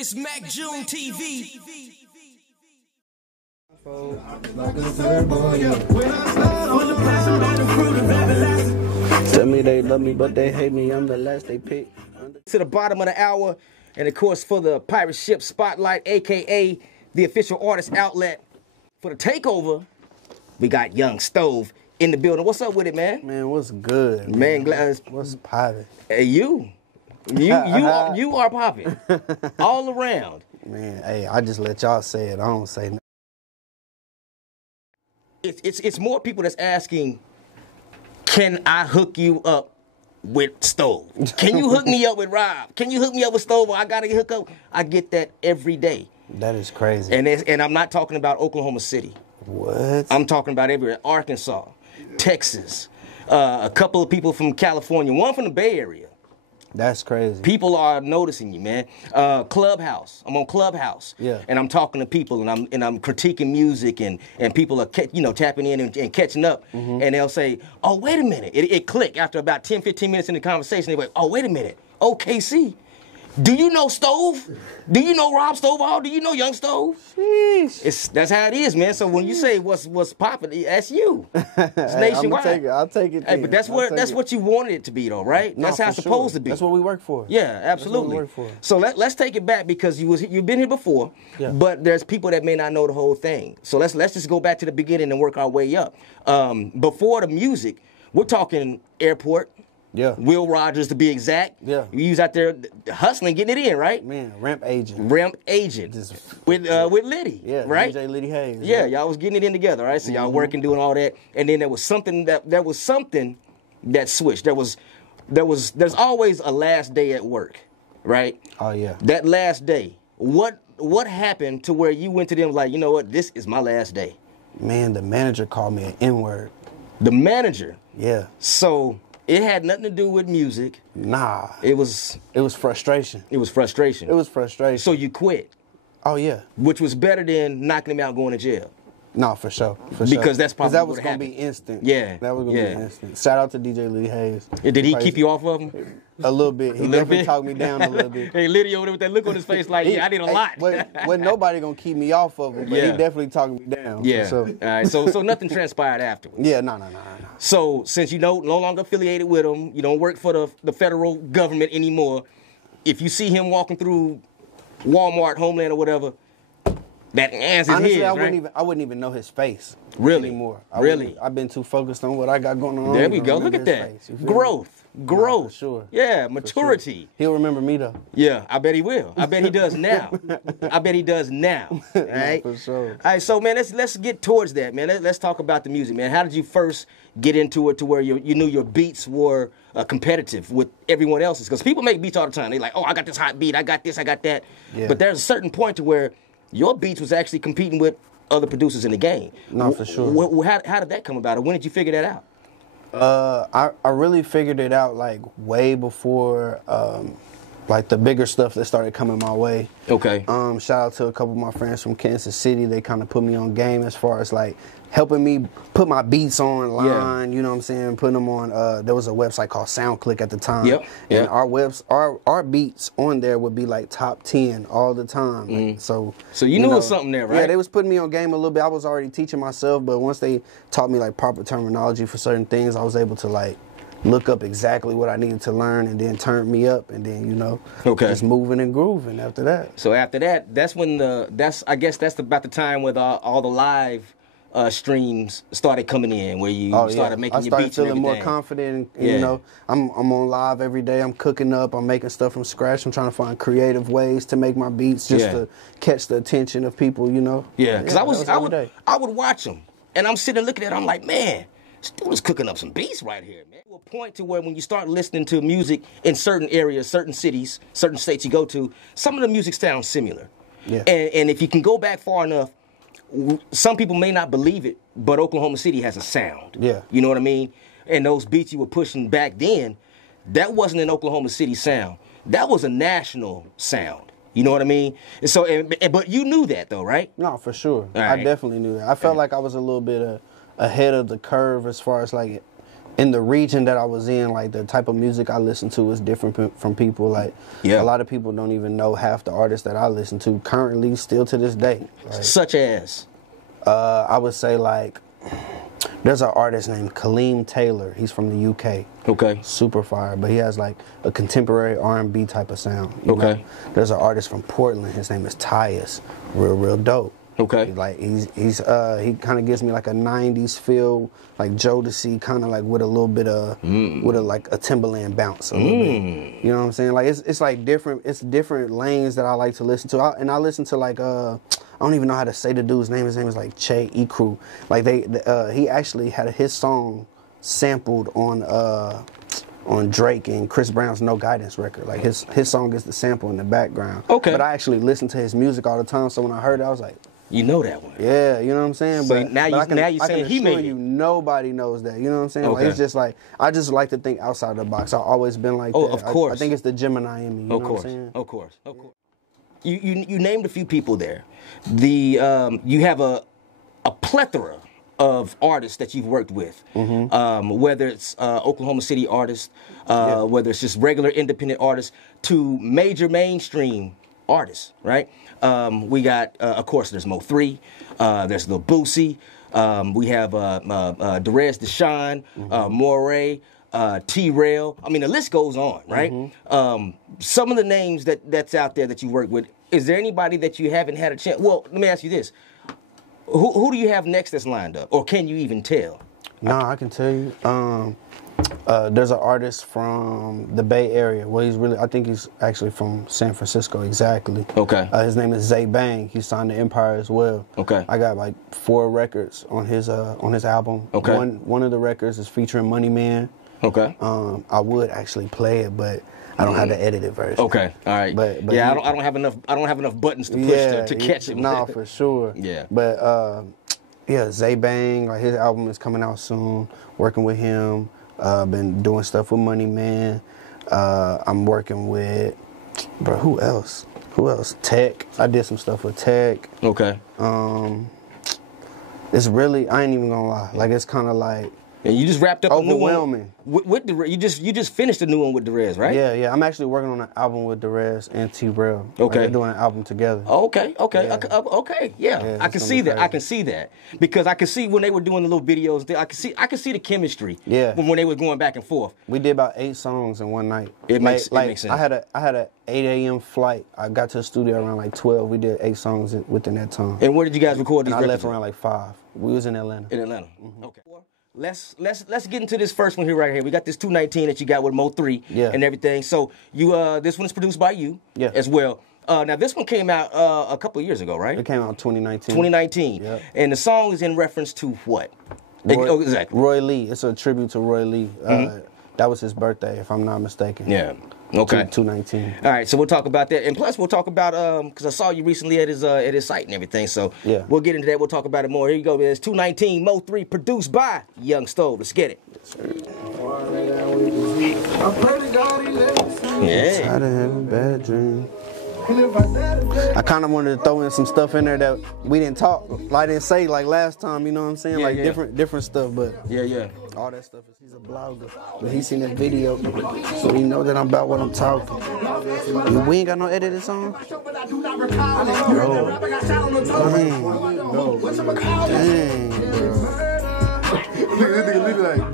It's Mack June TV. Tell me they love me, but they hate me. I'm the last they pick. To the bottom of the hour, and of course for the Pirate Ship Spotlight, a.k.a. the official artist outlet for the takeover, we got Yxng Stov in the building. What's up with it, man? Man, what's good? Man, glad. What's poppin'? Hey, you are popping all around. Man, hey, I just let y'all say it. I don't say nothing. It's more people that's asking, can I hook you up with Stov? Can you hook me up with Rob? Can you hook me up with Stov? I gotta hook up. I get that every day. That is crazy. And I'm not talking about Oklahoma City. What? I'm talking about everywhere. Arkansas, Texas, a couple of people from California, one from the Bay Area. That's crazy. People are noticing you, man. Clubhouse. I'm on Clubhouse. Yeah. And I'm talking to people, and I'm critiquing music, and people are tapping in and catching up, and they'll say, "Oh, wait a minute." It click after about 10, 15 minutes in the conversation. They go, "Oh, wait a minute. OKC. Do you know Stov? Do you know Rob Stovall? Do you know Yxng Stov?" Sheesh. That's how it is, man. So when you say what's popping, that's you. It's nationwide. I'll take it. Hey, but that's what you wanted it to be, though, right? No, that's how it's supposed to be. That's what we work for. Yeah, absolutely. That's what we work for. So let's take it back, because you've been here before, Yeah. but there's people that may not know the whole thing. So let's just go back to the beginning and work our way up. Before the music, we're talking airport. Yeah. Will Rogers, to be exact. Yeah. You was out there hustling, getting it in, right? Man, ramp agent. Ramp agent. With Litty. Yeah. Right? DJ Litty Hayes. Yeah, y'all was getting it in together, right? So y'all working, doing all that, and then there was something that switched. There's always a last day at work, right? Oh yeah. That last day, what happened to where you went to them like, you know what, this is my last day? Man, the manager called me an N-word. The manager. Yeah. So it had nothing to do with music. Nah. It was frustration. It was frustration. It was frustration. So you quit. Oh yeah. Which was better than knocking him out, going to jail. No, for sure. Because that's probably that was what gonna happened. be instant. Yeah. That was gonna be instant. Shout out to DJ Litty Hayes. Did he keep you off of him? A little bit. He definitely talked me down a little bit. Hey, Litty over there with that look on his face like, yeah, I did a lot. Wasn't nobody gonna keep me off of him, but he definitely talked me down. Yeah. So. All right. So nothing transpired afterwards. Yeah. No. So since you no longer affiliated with him, you don't work for the federal government anymore. If you see him walking through Walmart, Homeland, or whatever, that answer is his, Honestly, I wouldn't even know his face anymore. I've been too focused on what I got going on. There we go. Look at that. Growth. No, for sure. Yeah, maturity. Sure. He'll remember me though. Yeah, I bet he will. I bet he does now. All right. For sure. All right, so man, let's get towards that, man. Let's talk about the music, man. How did you first get into it to where you knew your beats were competitive with everyone else's? Because people make beats all the time. They like, oh, I got this hot beat, I got this, I got that. Yeah. But there's a certain point to where your beats was actually competing with other producers in the game. No, for sure. How did that come about, or when did you figure that out? I really figured it out like way before like the bigger stuff that started coming my way. Okay. Shout out to a couple of my friends from Kansas City. They kind of put me on game as far as like helping me put my beats online, you know what I'm saying, putting them on, there was a website called SoundClick at the time. Yep. And our beats on there would be like top 10 all the time. Like, so you knew it was something there, right? Yeah, they was putting me on game a little bit. I was already teaching myself, but once they taught me like proper terminology for certain things, I was able to like look up exactly what I needed to learn and then turn me up and then, just moving and grooving after that. So after that, that's when I guess that's about the time where all the live streams started coming in, where you started making your beats and everything. I started feeling more confident. And, I'm on live every day. I'm cooking up. I'm making stuff from scratch. I'm trying to find creative ways to make my beats just to catch the attention of people. Yeah, because I would watch them, and I'm sitting looking at them, I'm like, man, this dude is cooking up some beats right here, man. To a point to where when you start listening to music in certain areas, certain cities, certain states you go to, some of the music sounds similar. Yeah. And if you can go back far enough, some people may not believe it, but Oklahoma City has a sound. Yeah. You know what I mean? And those beats you were pushing back then, that wasn't an Oklahoma City sound. That was a national sound. You know what I mean? And so, but you knew that though, right? No, for sure. Right. I definitely knew that. I felt like I was a little bit ahead of the curve as far as like in the region that I was in, like the type of music I listen to is different from people. Like a lot of people don't even know half the artists that I listen to currently, still to this day. Like, such as? I would say like, there's an artist named Kaleem Taylor. He's from the UK. Okay. Super fire, but he has like a contemporary R&B type of sound. You know? There's an artist from Portland. His name is Tyus. Real dope. Okay. Like he kind of gives me like a '90s feel, like Jodeci, kind of like with a little bit of with like a Timberland bounce a little bit. You know what I'm saying? Like it's like different. It's different lanes that I like to listen to. And I listen to like I don't even know how to say the dude's name. His name is like Che Ikru. Like he actually had his song sampled on Drake and Chris Brown's No Guidance record. Like his song is the sample in the background. Okay. But I actually listen to his music all the time. So when I heard it, I was like, you know that one. Yeah, you know what I'm saying? So now you're saying he made it. Nobody knows that. You know what I'm saying? Okay. Like, it's just like, I just like to think outside the box. I've always been like that. Of course. I think it's the Gemini in me. You know what I'm saying? Of course. You named a few people there. You have a plethora of artists that you've worked with, whether it's Oklahoma City artists, whether it's just regular independent artists, to major mainstream artists, right? We got, of course, there's Mo3, there's Lil Boosie, we have Derez Deshawn, Moray, T-Rail. I mean, the list goes on, right? Some of the names that's out there that you work with, is there anybody that you haven't had a chance? Well, let me ask you this. Who do you have next that's lined up? Or can you even tell? No, I can tell you. There's an artist from the Bay Area. Well, I think he's actually from San Francisco, exactly. Okay. His name is Zay Bang. He's signed to Empire as well. Okay. I got like 4 records on his album. Okay. One of the records is featuring Money Man. Okay. I would actually play it, but I don't have the edited version. Okay, all right. But yeah, I don't have enough buttons to push to catch it. No, for sure. Yeah. But yeah, Zay Bang, like his album is coming out soon. Working with him. Been doing stuff with Money Man. I'm working with, bro. Who else? Tech. I did some stuff with Tech. Okay. It's really, I ain't even gonna lie. Like it's kind of like. And you just wrapped up overwhelming. A new one with Derez. You just finished a new one with Derez, right? Yeah. I'm actually working on an album with Derez and T-Rail. Okay. Like, they're doing an album together. Okay. Yeah. I can see that. Crazy. I can see that because I can see when they were doing the little videos. I can see the chemistry. Yeah. When they were going back and forth. We did about 8 songs in one night. It makes sense. I had a 8 a.m. flight. I got to the studio around like 12. We did 8 songs within that time. And where did you guys record these? I left around like 5. We was in Atlanta. Okay. Let's get into this first one here right here. We got this 219 that you got with Mo3 and everything. So you this one is produced by you as well. Now this one came out a couple of years ago, right? It came out in 2019. 2019. Yep. And the song is in reference to what? Exactly. Roy Lee. It's a tribute to Roy Lee. That was his birthday, if I'm not mistaken. Yeah. Okay. 219. All right, so we'll talk about that, and plus we'll talk about because I saw you recently at his site and everything. So yeah, we'll get into that. We'll talk about it more. Here you go. It's 219 Mo3, produced by Yxng Stov. Let's get it. Yes, sir. Yeah. I done have a bad dream. I kind of wanted to throw in some stuff in there that we didn't talk, I didn't say like last time. You know what I'm saying? Like different stuff, but all that stuff is. He's a blogger, but he seen that video, so he know that I'm about what I'm talking. We ain't got no edited song.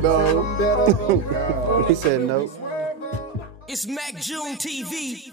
No. He said no. It's Mack June TV.